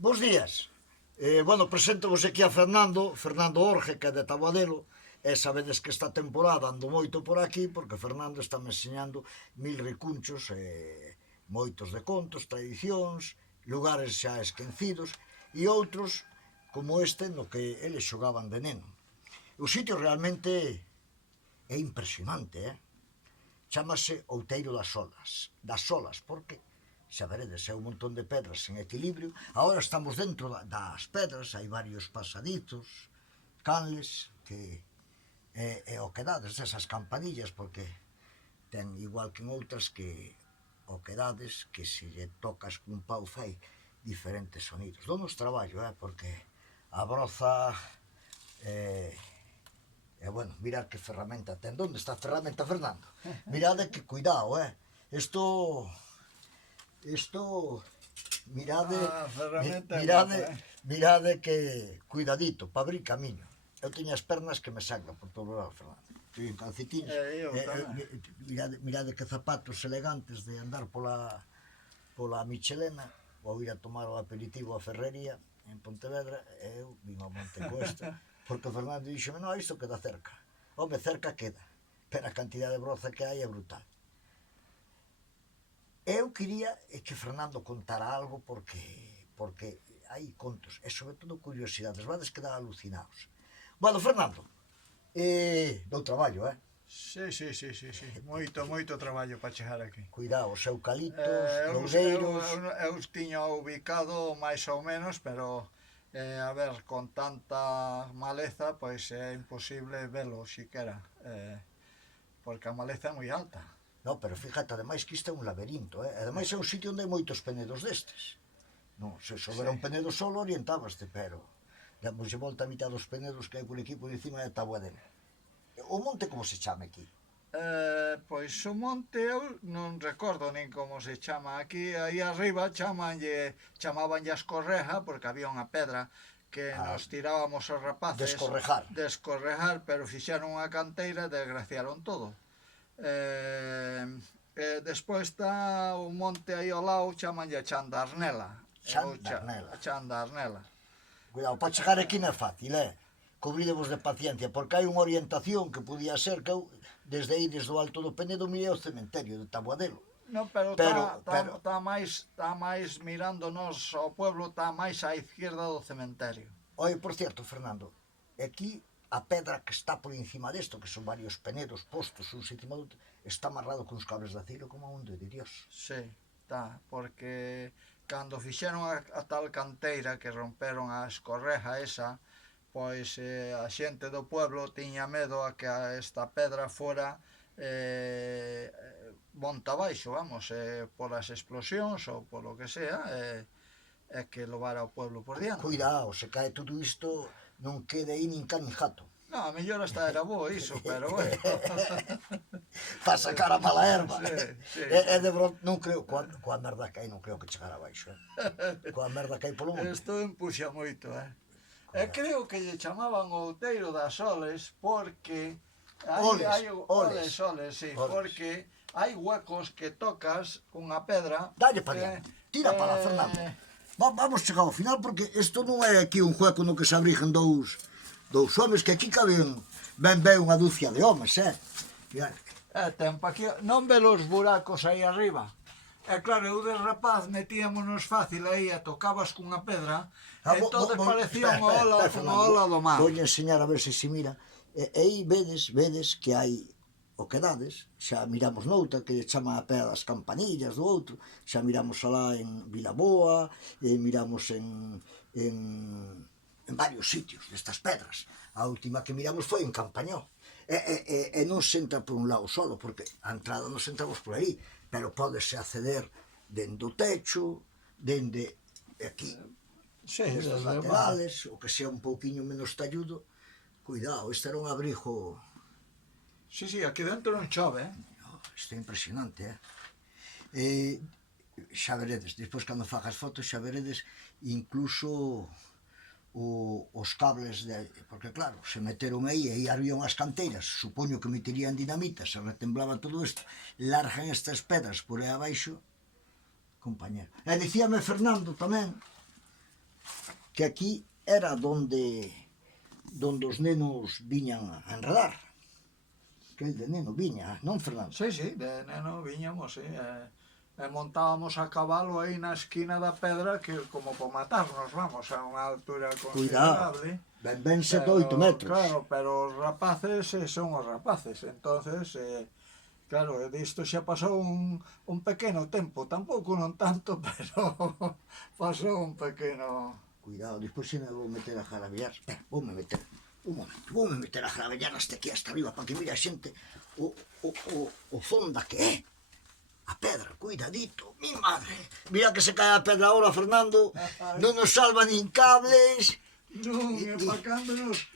Bos días. Bueno, presento-vos aquí a Fernando Orge, que é de Taboadelo, e sabedes que esta temporada ando moito por aquí, porque Fernando está me enseñando mil recunchos, moitos de contos, tradicións, lugares xa esquecidos, e outros, como este, no que eles xogaban de neno. O sitio realmente é impresionante, Chámase Outeiro das Solas, porque xa veredes, é un montón de pedras en equilibrio. Agora estamos dentro das pedras, hai varios pasadizos, canles, que é o que dades esas campanillas, porque ten igual que en outras que o que dades, que se lle tocas cun pau fai diferentes sonidos. Donos traballo, porque a broza bueno, mirad que ferramenta ten. Donde está a ferramenta, Fernando? Mirade que cuidado, Isto, mirade, mirade que cuidadito, para abrir camiño. Eu teño as pernas que me sangran por todo lado, Fernando. Estou en calcetines. Mirade que zapatos elegantes de andar pola Michelena, ou ir a tomar o aperitivo a Ferrería en Pontevedra, e eu vim ao Monte Cuesta, porque Fernando dixo, non, isto queda cerca. Home, cerca queda, pero a cantidad de broza que hai é brutal. Eu quería que Fernando contara algo porque hai contos, e sobre todo curiosidades, vades quedar alucinados. Bueno, Fernando, dou traballo, Sí, moito traballo para chegar aquí. Cuidado, os eucaliptos, loureiros... Eu tiña ubicado máis ou menos, pero a ver, con tanta maleza, pois é imposible velo siquera, porque a maleza é moi alta. No, pero fíjate, ademais que isto é un laberinto, ademais é un sitio onde hai moitos penedos destes. Non, se sobera un penedo solo orientábaste, pero damoslle volta a mitad dos penedos que hai por aquí por encima de Taboadelo. O monte como se chama aquí? Pois o monte eu non recordo nin como se chama aquí, aí arriba chamabanlle a escorreja, porque había unha pedra que nos tirábamos os rapaces descorrejar, pero fixeron unha canteira e desgraciaron todo. Despois está o monte aí ao lado, chamanlle a Chandarnela. Chandarnela. Cuidado, para chegar aquí non é fácil, cubrídevos de paciencia, porque hai unha orientación que podía ser que eu, desde aí, desde o alto do Penedo, mirei o cementerio de Taboadelo. Non, pero está máis mirándonos ao pueblo, está máis á izquierda do cementerio. Oi, por certo, Fernando, aquí a pedra que está por encima desto, que son varios penedos postos uns encima do outro, está amarrado con uns cables de acero como a un de Dios. Sí, está, porque cando fixeron a tal canteira que romperon a escorreja esa, pois a xente do pueblo tiña medo a que esta pedra fora monta abaixo, vamos, polas explosións ou polo que sea, e que levara o pueblo por diante. Cuidado, se cae todo isto, non quede aí nin can nin jato. Non, a mellor hasta era bo iso, pero bueno. Para sacar a mala erva. Sí. Non creo, coa merda que hai, non creo que chegar abaixo. Coa merda que hai polo monte. Isto empuxa moito, E creo que lle chamaban o Outeiro das Soles porque porque hai huecos que tocas cunha pedra. Dalle para diante, tira para lá, Fernando. Vamos chegar ao final, porque isto non é aquí un hueco no que se abrigen dous homes, que aquí caben ben unha dúcia de homes, Tempo aquí, non ve os buracos aí arriba. E claro, eu de rapaz metíamonos fácil aí e tocabas cunha pedra, e todo parecía unha ola do mar. Vou enseñar a ver se mira. E aí vedes que hai o que dades, xa miramos noutra que chama a Pedra das Campanillas do outro, xa miramos alá en Vilaboa, miramos en varios sitios destas pedras. A última que miramos foi en Campañó. E non se entra por un lado solo, porque a entrada nos entramos por aí, pero pódese acceder dende o techo, dende aquí, os laterales, o que sea un pouquiño menos talludo. Cuidado, este era un abrigo... Sí, aquí dentro non chove, Isto é impresionante, Xa veredes, despois cando fagas fotos, xa veredes incluso os cables, porque claro, se meteron aí, e aí había unhas canteiras, supoño que meterían dinamita, se retemblaba todo isto, largan estas pedras por aí abaixo, compañero. E dicíame Fernando tamén, que aquí era donde os nenos viñan a enredar. Que el de neno viña, non, Fernando? Sí, sí, de neno viñamos, sí. Montábamos a cabalo aí na esquina da pedra que como por matarnos, vamos, a unha altura Cuidado, considerable. ben 7 ou 8 metros. Claro, pero os rapaces son os rapaces, entonces, claro, disto xa pasou un pequeno tempo, tampouco non tanto, pero pasou un pequeno... Cuidado, despois se me vou meter a jarabear. Espera, voume meter, un momento, voume meter a jarabear hasta aquí, hasta arriba, para que mire a xente o fonda que é. A pedra, cuidadito, mi madre. Mira que se cae a pedra ahora, Fernando, non nos salva nin cables. Non, e pacándonos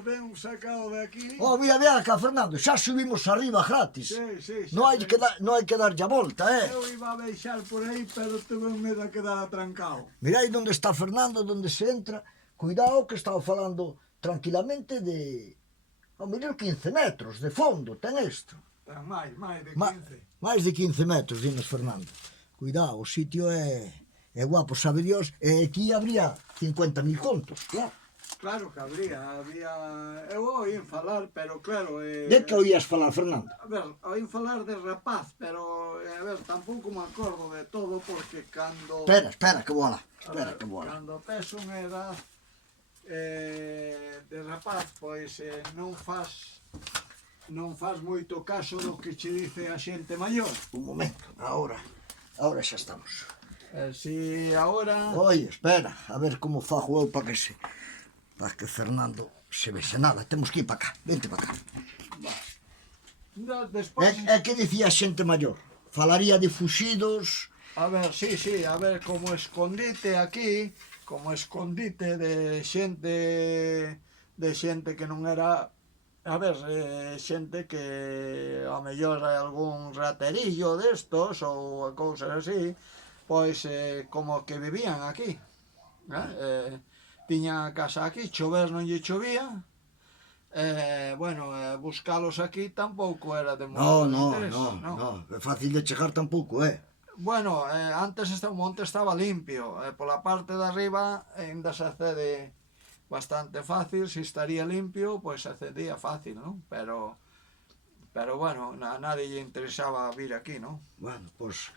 ben sacado de aquí. Oh, mira, acá, Fernando, xa subimos arriba gratis. Sí, Non hai que darlle a volta, Eu iba a deixar por aí, pero tuve un medo a quedar atrancado. Mira aí onde está Fernando, onde se entra. Cuidado que estaba falando tranquilamente de... Oh, mira, 15 metros de fondo, ten isto. Ten máis de 15. Máis de 15 metros, dinos Fernando. Cuidado, o sitio é guapo, sabe Dios. E aquí habría 50.000 contos, claro. Claro que había... Eu oín falar, pero claro... De que oías falar, Fernando? A ver, oín falar de rapaz, pero, a ver, tampouco me acordo de todo, porque cando... Espera, que vou alá. Cando tes unha edad de rapaz, pois non faz moito caso do que che dice a xente maior. Un momento, ahora xa estamos. Si agora... Oi, espera, a ver como fago eu para que Fernando se vexe nada. Temos que ir para cá, vente para cá. Despois... Que dicía a xente maior? Falaría de fuxidos... A ver, sí, a ver, como escondite aquí, como escondite de xente que non era... A ver, xente que ao mellor hai algún raterillo destos ou cousas así, pois como que vivían aquí. Tiñan a casa aquí, chover non lle chovía, bueno, buscalos aquí tampouco era de moito interés. No, é fácil de chegar tampouco, Bueno, antes o monte estaba limpio, pola parte de arriba ainda se accede bastante fácil, se estaría limpio, pois accedía fácil, non? Pero bueno, a nadie lle interesaba vir aquí, non? Bueno, pois,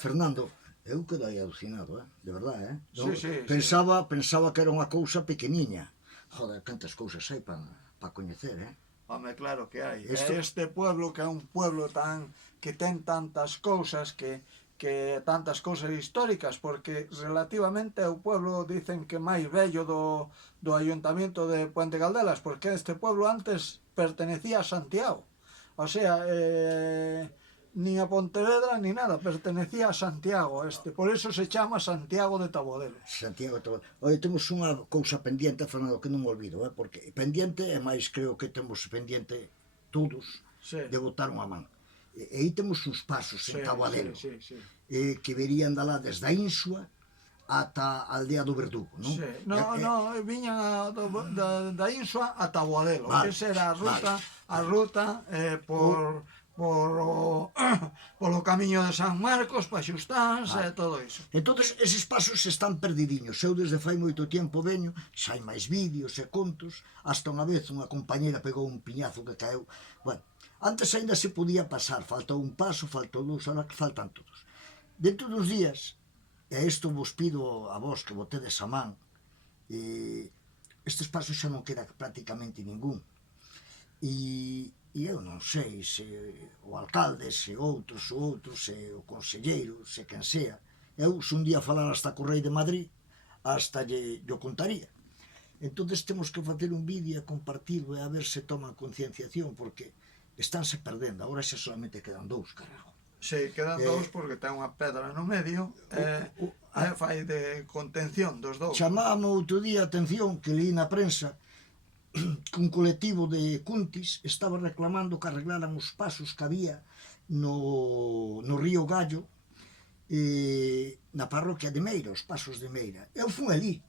Fernando, eu quedei alucinado, de verdade, Sí. Pensaba que era unha cousa pequeniña. Joder, cantas cousas hai para coñecer, Home, claro que hai. Este pueblo, que é un pueblo que ten tantas cousas, que tantas cousas históricas, porque relativamente é o pueblo, dicen que máis vello do Ayuntamiento de Puente Caldelas, porque este pueblo antes pertenecía a Santiago. O sea, ni a Pontevedra ni nada, pertenecía a Santiago por eso se chama Santiago de Tabodelo. Santiago de Tabodelo. Oye, temos unha cousa pendiente, Fernando, que non me olvido, porque pendiente, e máis creo que temos pendiente todos, de botar unha man. E aí temos uns pasos en Tabodelo, que verían da lá desde a Insua ata a aldea do Verdugo, non? No, viñan da Insua a Tabodelo, esa era a ruta polo camiño de San Marcos, para Xustáns e todo iso. Entonces, eses pasos están perdidiños. Eu desde fai moito tempo veño, xa hai máis vídeos e contos, hasta unha vez unha compañera pegou un piñazo que caeu. Bueno, antes ainda se podía pasar, faltou un paso, faltou dous, ahora que faltan todos. Dentro dos días, e isto vos pido a vos que botedes a man, estes pasos xa non queda prácticamente ningún. E eu non sei se o alcalde, se outros, se o conselleiro, se quen sea. Eu, se un día falar hasta Correi de Madrid, hasta lle contaría. Entón temos que facer un vídeo e compartirlo e a ver se toman concienciación, porque estánse perdendo. Agora xa solamente quedan dous, carajo. Sí, quedan dous porque ten unha pedra no medio e fai de contención dos dous. Chamábame outro día a atención que leí na prensa que un colectivo de Cuntis estaba reclamando que arreglaran os pasos que había no río Gallo, na parroquia de Meira, os pasos de Meira. Eu fui ali,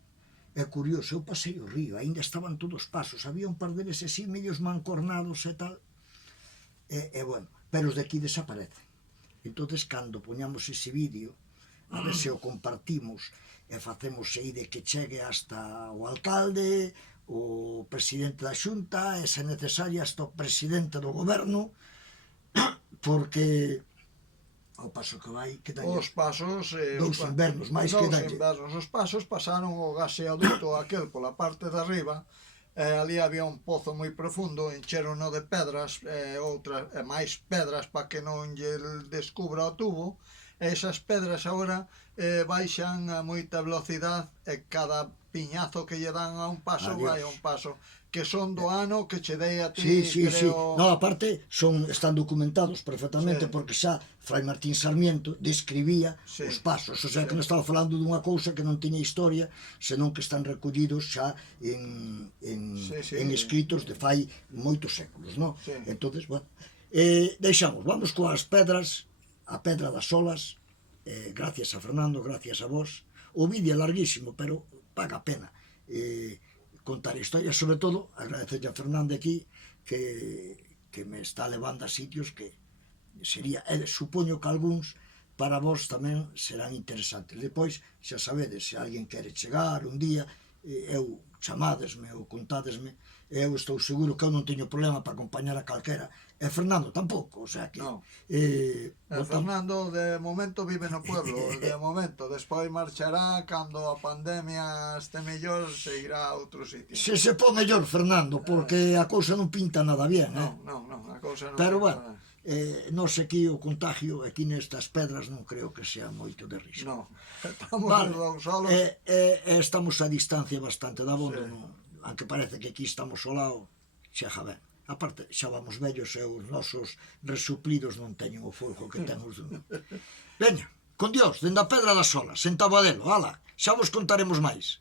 é curioso, eu pasei o río, ainda estaban todos os pasos, había un par deles así, medios mancornados e tal, e bueno, pero os de aquí desaparecen. Entonces, cando poñamos ese vídeo, a ver se o compartimos, e facemos aí de que chegue hasta o alcalde, o presidente da Xunta, e se necesaria hasta o presidente do goberno, porque ao paso que vai, que dalle Os pasos... dous invernos máis que dalle. Os pasos pasaron o gaseaduto aquel pola parte de arriba, ali había un pozo moi profundo, encherono de pedras, máis pedras para que non lle descubra o tubo, e esas pedras agora baixan a moita velocidade e cada piñazo que lle dan a un paso vai a un paso, que son do ano que che dei a ti, Sí. creo... No, aparte, están documentados perfectamente, porque xa Fray Martín Sarmiento describía os pasos, o sea que non estaba falando dunha cousa que non tiña historia, senón que están recollidos xa en escritos de fai moitos séculos, non? Entonces, bueno, deixamos, vamos coas pedras, a pedra das olas, gracias a Fernando, gracias a vos. O vídeo é larguísimo, pero paga a pena contar a historia, sobre todo agradecerlle a Fernando aquí que me está levando a sitios que sería, supoño que algúns para vos tamén serán interesantes. Depois, xa sabedes, se alguén quere chegar un día, eu chamádesme ou contádesme, eu estou seguro que eu non teño problema para acompañar a calquera, e Fernando tampouco, o sea que... Fernando de momento vive no pueblo, de momento, despois marchará cando a pandemia este mellor, se irá a outro sitio. Se pon mellor, Fernando, porque a cousa non pinta nada bien, Non, a cousa non pero pinta bueno, nós aquí o contagio, aquí nestas pedras non creo que sea moito de risco. Non, estamos vale, os solos. Estamos a distancia bastante da bondo, aunque parece que aquí estamos ao lado, xa ben. Aparte, xa vamos vellos e os nosos resuplidos non teñen o fogo que ten os... Veña, con Dios, dende a Pedra das Olas, en Tabadelo, ala, xa vos contaremos máis.